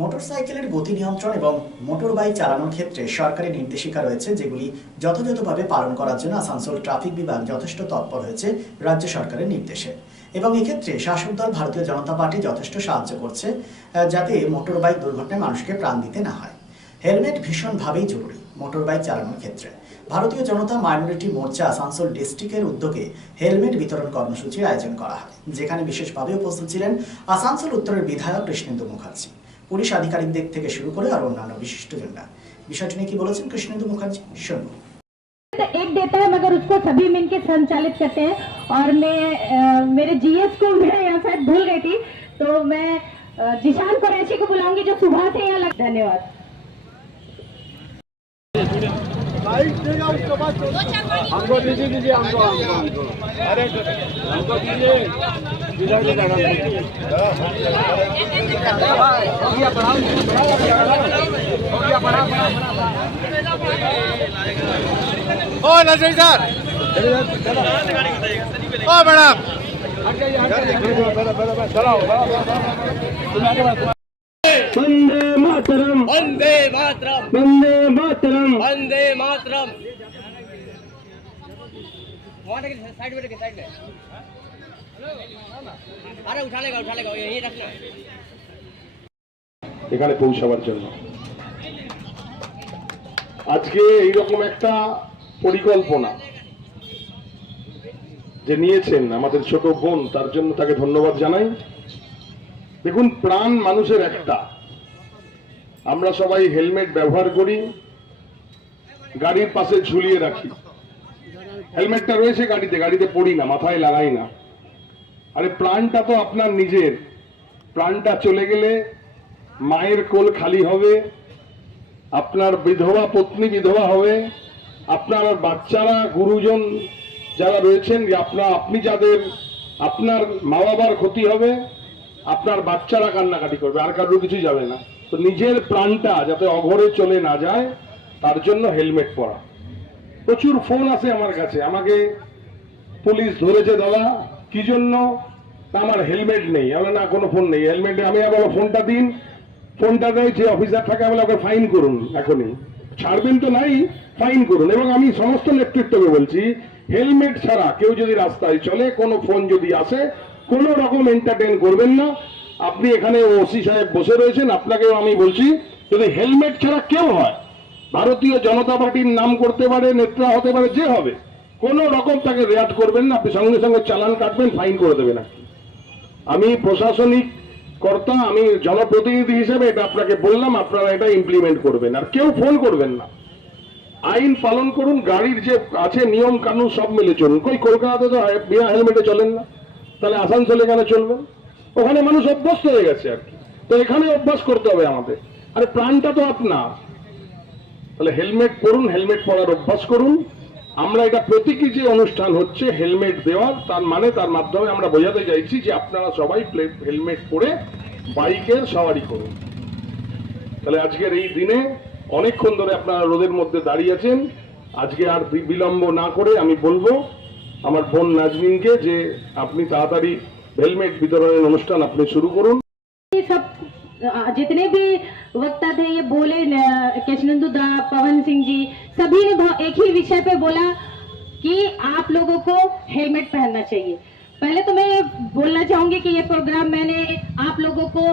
মোটরসাইকেলের গতি নিয়ন্ত্রণ এবং মোটরবাইক চালানোর ক্ষেত্রে সরকারি নির্দেশিকা রয়েছে, যেগুলি যথাযথভাবে পালন করার জন্য আসানসোল ট্রাফিক বিভাগ যথেষ্ট তৎপর হয়েছে রাজ্য সরকারের নির্দেশে। এবং এক্ষেত্রে শাসক দল ভারতীয় জনতা পার্টি যথেষ্ট সাহায্য করছে, যাতে মোটরবাইক দুর্ঘটনায় মানুষকে প্রাণ দিতে না হয়। হেলমেট ভীষণভাবেই জরুরি মোটরবাইক চালানোর ক্ষেত্রে। ভারতীয় জনতা মাইনরিটি মোর্চা আসানসোল ডিস্ট্রিক্টের উদ্যোগে হেলমেট বিতরণ কর্মসূচির আয়োজন করা হয়, যেখানে বিশেষভাবে উপস্থিত ছিলেন আসানসোল উত্তরের বিধায়ক কৃষ্ণেন্দু মুখার্জি, পুলিশ আধিকারিকদের থেকে শুরু করে আর অন্যান্য বিশিষ্টজনরা। বিষয়টি নিয়ে কি বলেছেন কৃষ্ণেন্দু মুখার্জি, শুনুন। एक देता है मगर उसको सभी मिलकर संचालित करते हैं। और मैं मेरे जीएस को मैं यहाँ शायद भूल गई थी, तो मैं जिशान कुरैशी को बुलाऊंगी जो सुबह से यहाँ लग। धन्यवाद। हमको दीजिए हमको अरे हमको दीजिए ओ नजर सर ओ मैडम चलो वंदे मातरम वंदे मातरम वंदे मातरम वंदे मातरम। साइड में अरे उठा लेगा यही रखना এখানে পৌঁছাবার জন্য। আজকে এইরকম একটা পরিকল্পনা যে নিয়েছেন আমাদের ছোট বোন, তার জন্য তাকে ধন্যবাদ জানাই। দেখুন, প্রাণ মানুষের একটা, আমরা সবাই হেলমেট ব্যবহার করি, গাড়ির পাশে ঝুলিয়ে রাখি। হেলমেটটা রয়েছে গাড়িতে পড়ি না, মাথায় লাগাই না। আরে প্রাণটা তো আপনার নিজের। প্রাণটা চলে গেলে মায়ের কোল খালি হবে, আপনার বিধবা পত্নী বিধবা হবে, আপনার বাচ্চারা, গুরুজন যারা রয়েছেন, আপনি যাদের, আপনার মা বাবার ক্ষতি হবে, আপনার বাচ্চারা কান্নাকাটি করবে, আর কারোর কিছু যাবে না। তো নিজের প্রাণটা যাতে অঘরে চলে না যায়, তার জন্য হেলমেট পরা। প্রচুর ফোন আসে আমার কাছে, আমাকে পুলিশ ধরেছে দাদা, কি জন্য? আমার হেলমেট নেই। আমার না, কোনো ফোন নেই, হেলমেটে। আমি আবার ফোনটা দিন, ফোনটা দেয় যে অফিসার থাকে, আমি ওকে ফাইন করুন, এখনই ছাড়বেন তো নাই, ফাইন করুন। এবং আমি সমস্ত নেতৃত্বকে বলছি, হেলমেট ছাড়া কেউ যদি রাস্তায় চলে, কোনো ফোন যদি আসে, কোন রকম এন্টারটেইন করবেন না। আপনি এখানে ওসি সাহেব বসে রয়েছেন, আপনাকেও আমি বলছি, যদি হেলমেট ছাড়া কেউ হয়, ভারতীয় জনতা পার্টির নাম করতে পারে, নেতা হতে পারে, যে হবে, কোন রকম তাকে রেয়াত করবেন না। আপনি সঙ্গে সঙ্গে চালান কাটবেন, ফাইন করে দেবেন। আমি প্রশাসনিক কর্তা, আমি জনপ্রতিনিধি হিসেবে এটা আপনাকে বললাম, আপনারা এটা ইমপ্লিমেন্ট করবেন। আর কেউ ফোন করবেন না, আইন পালন করুন। গাড়ির যে আছে নিয়ম কানুন সব মেলে চলুন। কলকাতাতে তো বিনা হেলমেটে চলেন না, তাহলে আসানসোলে কেন চলবেন? ওখানে মানুষ অভ্যস্ত হয়ে গেছে আর কি। তো এখানে অভ্যাস করতে হবে আমাদের। আরে প্রাণটা তো আপনার, তাহলে হেলমেট পরুন, হেলমেট পরার অভ্যাস করুন। আমরা এটা প্রতীকী যে অনুষ্ঠান হচ্ছে হেলমেট দেওয়ার, তার মাধ্যমে আমরা বোঝাতে চাইছি যে আপনারা সবাই হেলমেট পরে বাইকের সওয়ারি করুন। তাহলে আজকের এই দিনে অনেকক্ষণ ধরে আপনারা রোদের মধ্যে দাঁড়িয়ে আছেন, আজকে আর বিলম্ব না করে আমি বলবো আমার বোন নাজনীনকে যে আপনি তাড়াতাড়ি हेलमेट वितरण अनुष्ठान अपने शुरू करूँ। सब जितने भी वक्ता थे ये बोले, कृष्णेंदु दा, पवन सिंह जी, सभी ने एक ही विषय पे बोला कि आप लोगों को हेलमेट पहनना चाहिए। पहले तो मैं बोलना चाहूंगी कि ये प्रोग्राम मैंने आप लोगों को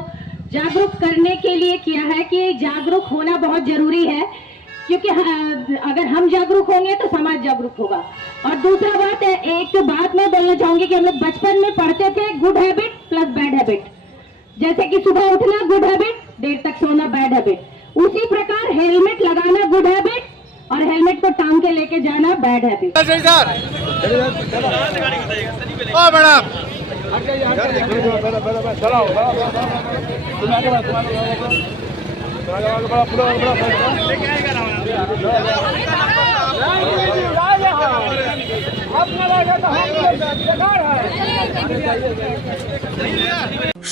जागरूक करने के लिए किया है कि जागरूक होना बहुत जरूरी है, क्योंकि अगर हम जागरूक होंगे तो समाज जागरूक होगा। और दूसरा बात है, एक बात मैं बोलना चाहूंगी कि हम लोग बचपन में पढ़ते थे good habit plus bad habit, जैसे कि सुबह उठना गुड हैबिट, देर तक सोना बैड हैबिट, उसी प्रकार हेलमेट लगाना गुड हैबिट और हेलमेट को टांग के लेके जाना बैड हैबिट। ओ मैडम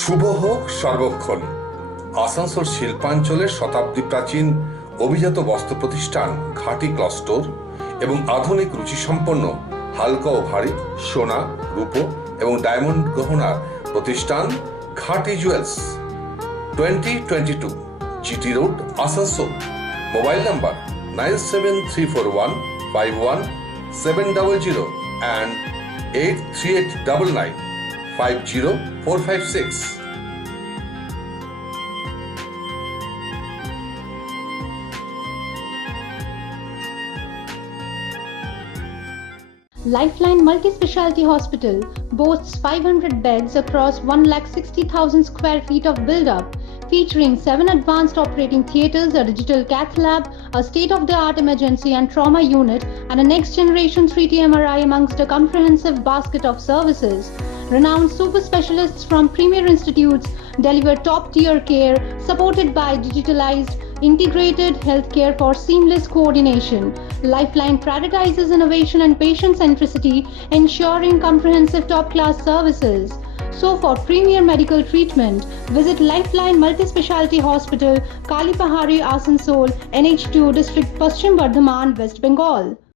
শুভ হোক সর্বক্ষণ। আসানসোল শিল্পাঞ্চলের শতাব্দী প্রাচীন অভিজাত বস্ত্র প্রতিষ্ঠান ঘাটি ক্লথ স্টোর এবং আধুনিক রুচিসম্পন্ন হালকা ও ভারী সোনা, রূপো এবং ডায়মন্ড গহনার প্রতিষ্ঠান ঘাটি jewels 2022 GT Road, Asansol. Mobile number 97341517000 and 83899 50456. Lifeline Multi-Specialty Hospital boasts 500 beds across 160,000 square feet of build-up, featuring 7 advanced operating theatres, a digital cath lab, a state-of-the-art emergency and trauma unit, and a next-generation 3D MRI amongst a comprehensive basket of services. Renowned super specialists from premier institutes deliver top-tier care, supported by digitalized, integrated healthcare for seamless coordination. Lifeline prioritizes innovation and patient centricity, ensuring comprehensive top-class services. So for premier medical treatment, visit Lifeline Multi-Specialty Hospital, Kalipahari, Asansol, NH2 District, Paschim Bardhaman, West Bengal.